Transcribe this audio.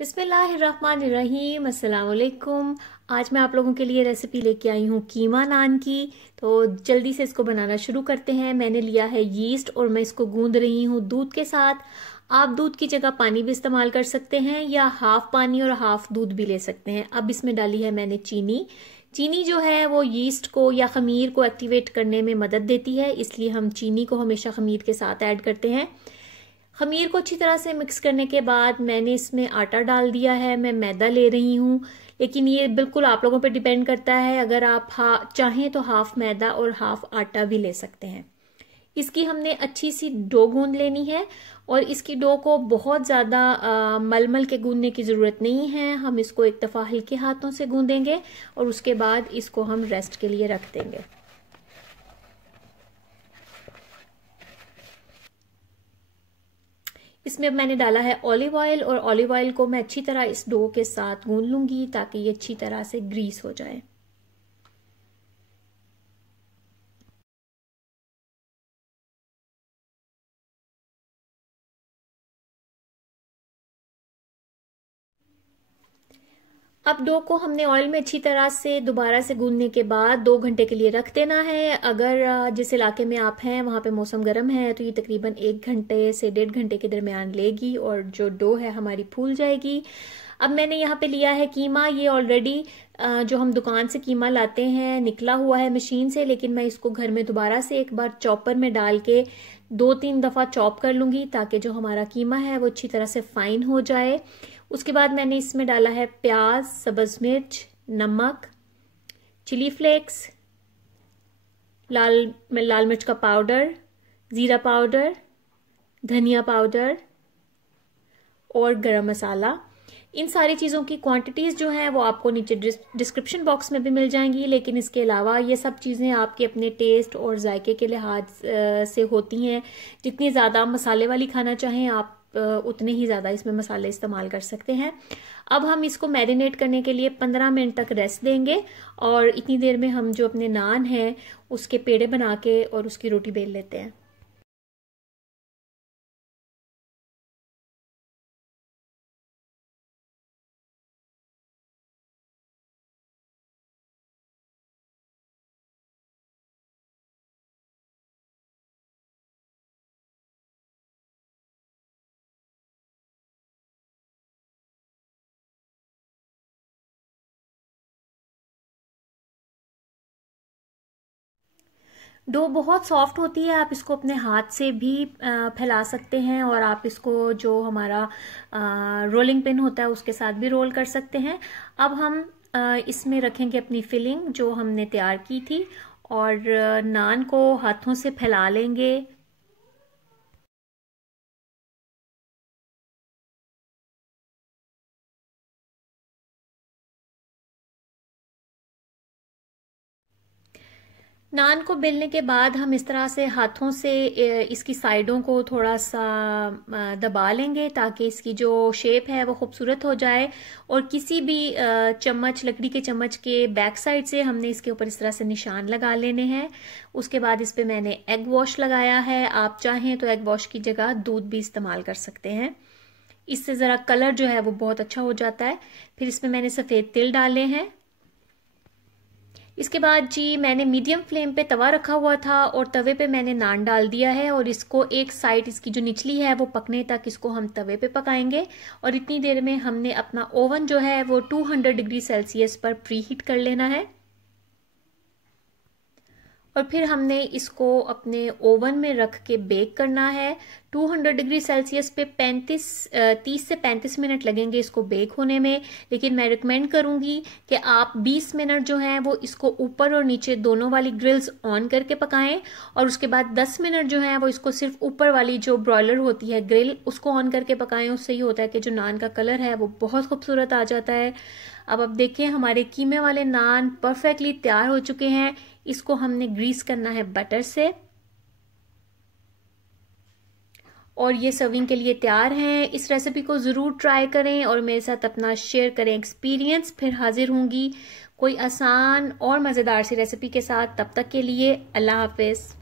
बिस्मिल्लाहिर्रहमानिर्रहीम, अस्सलाम वालेकुम। आज मैं आप लोगों के लिए रेसिपी लेके आई हूँ कीमा नान की। तो जल्दी से इसको बनाना शुरू करते हैं। मैंने लिया है यीस्ट और मैं इसको गूंद रही हूँ दूध के साथ। आप दूध की जगह पानी भी इस्तेमाल कर सकते हैं या हाफ पानी और हाफ दूध भी ले सकते हैं। अब इसमें डाली है मैंने चीनी। चीनी जो है वो यीस्ट को या खमीर को एक्टिवेट करने में मदद देती है, इसलिए हम चीनी को हमेशा खमीर के साथ ऐड करते हैं। खमीर को अच्छी तरह से मिक्स करने के बाद मैंने इसमें आटा डाल दिया है। मैं मैदा ले रही हूँ, लेकिन ये बिल्कुल आप लोगों पर डिपेंड करता है। अगर आप चाहें तो हाफ मैदा और हाफ आटा भी ले सकते हैं। इसकी हमने अच्छी सी डो गूंद लेनी है और इसकी डो को बहुत ज़्यादा मलमल के गूंदने की ज़रूरत नहीं है। हम इसको एक दफ़ा हल्के हाथों से गूंदेंगे और उसके बाद इसको हम रेस्ट के लिए रख देंगे। इसमें मैंने डाला है ऑलिव ऑयल और ऑलिव ऑयल को मैं अच्छी तरह इस डो के साथ गूंद लूंगी ताकि ये अच्छी तरह से ग्रीस हो जाए। अब डो को हमने ऑयल में अच्छी तरह से दोबारा से गूंदने के बाद 2 घंटे के लिए रख देना है। अगर जिस इलाके में आप हैं वहां पे मौसम गर्म है तो ये तकरीबन 1 घंटे से 1.5 घंटे के दरमियान लेगी और जो डो है हमारी फूल जाएगी। अब मैंने यहाँ पे लिया है कीमा। ये ऑलरेडी जो हम दुकान से कीमा लाते हैं निकला हुआ है मशीन से, लेकिन मैं इसको घर में दोबारा से एक बार चॉपर में डाल के 2-3 दफा चॉप कर लूंगी ताकि जो हमारा कीमा है वो अच्छी तरह से फाइन हो जाए। उसके बाद मैंने इसमें डाला है प्याज, सब्ज मिर्च, नमक, चिली फ्लेक्स, लाल मिर्च का पाउडर, जीरा पाउडर, धनिया पाउडर और गरम मसाला। इन सारी चीज़ों की क्वांटिटीज़ जो हैं वो आपको नीचे डिस्क्रिप्शन बॉक्स में भी मिल जाएंगी, लेकिन इसके अलावा ये सब चीज़ें आपके अपने टेस्ट और जायके के लिहाज से होती हैं। जितनी ज़्यादा मसाले वाली खाना चाहें आप उतने ही ज़्यादा इसमें मसाले इस्तेमाल कर सकते हैं। अब हम इसको मैरिनेट करने के लिए 15 मिनट तक रेस्ट देंगे और इतनी देर में हम जो अपने नान हैं उसके पेड़े बना के और उसकी रोटी बेल लेते हैं। डो बहुत सॉफ्ट होती है, आप इसको अपने हाथ से भी फैला सकते हैं और आप इसको जो हमारा रोलिंग पिन होता है उसके साथ भी रोल कर सकते हैं। अब हम इसमें रखेंगे अपनी फिलिंग जो हमने तैयार की थी और नान को हाथों से फैला लेंगे। नान को बेलने के बाद हम इस तरह से हाथों से इसकी साइडों को थोड़ा सा दबा लेंगे ताकि इसकी जो शेप है वो खूबसूरत हो जाए। और किसी भी चम्मच, लकड़ी के चम्मच के बैक साइड से हमने इसके ऊपर इस तरह से निशान लगा लेने हैं। उसके बाद इस पे मैंने एग वॉश लगाया है। आप चाहें तो एग वॉश की जगह दूध भी इस्तेमाल कर सकते हैं, इससे ज़रा कलर जो है वो बहुत अच्छा हो जाता है। फिर इसमें मैंने सफ़ेद तिल डाले हैं। इसके बाद जी मैंने मीडियम फ्लेम पे तवा रखा हुआ था और तवे पे मैंने नान डाल दिया है और इसको एक साइड इसकी जो निचली है वो पकने तक इसको हम तवे पे पकाएंगे। और इतनी देर में हमने अपना ओवन जो है वो 200 डिग्री सेल्सियस पर प्री हीट कर लेना है और फिर हमने इसको अपने ओवन में रख के बेक करना है। 200 डिग्री सेल्सियस पे 30 से 35 मिनट लगेंगे इसको बेक होने में, लेकिन मैं रिकमेंड करूंगी कि आप 20 मिनट जो हैं वो इसको ऊपर और नीचे दोनों वाली ग्रिल्स ऑन करके पकाएं और उसके बाद 10 मिनट जो है वो इसको सिर्फ ऊपर वाली जो ब्रॉयलर होती है ग्रिल उसको ऑन करके पकाएं। उससे ही होता है कि जो नान का कलर है वो बहुत खूबसूरत आ जाता है। अब देखिए हमारे कीमे वाले नान परफेक्टली तैयार हो चुके हैं। इसको हमने ग्रीस करना है बटर से और ये सर्विंग के लिए तैयार हैं। इस रेसिपी को ज़रूर ट्राई करें और मेरे साथ अपना शेयर करें एक्सपीरियंस। फिर हाजिर होंगी कोई आसान और मज़ेदार सी रेसिपी के साथ। तब तक के लिए अल्लाह हाफिज़।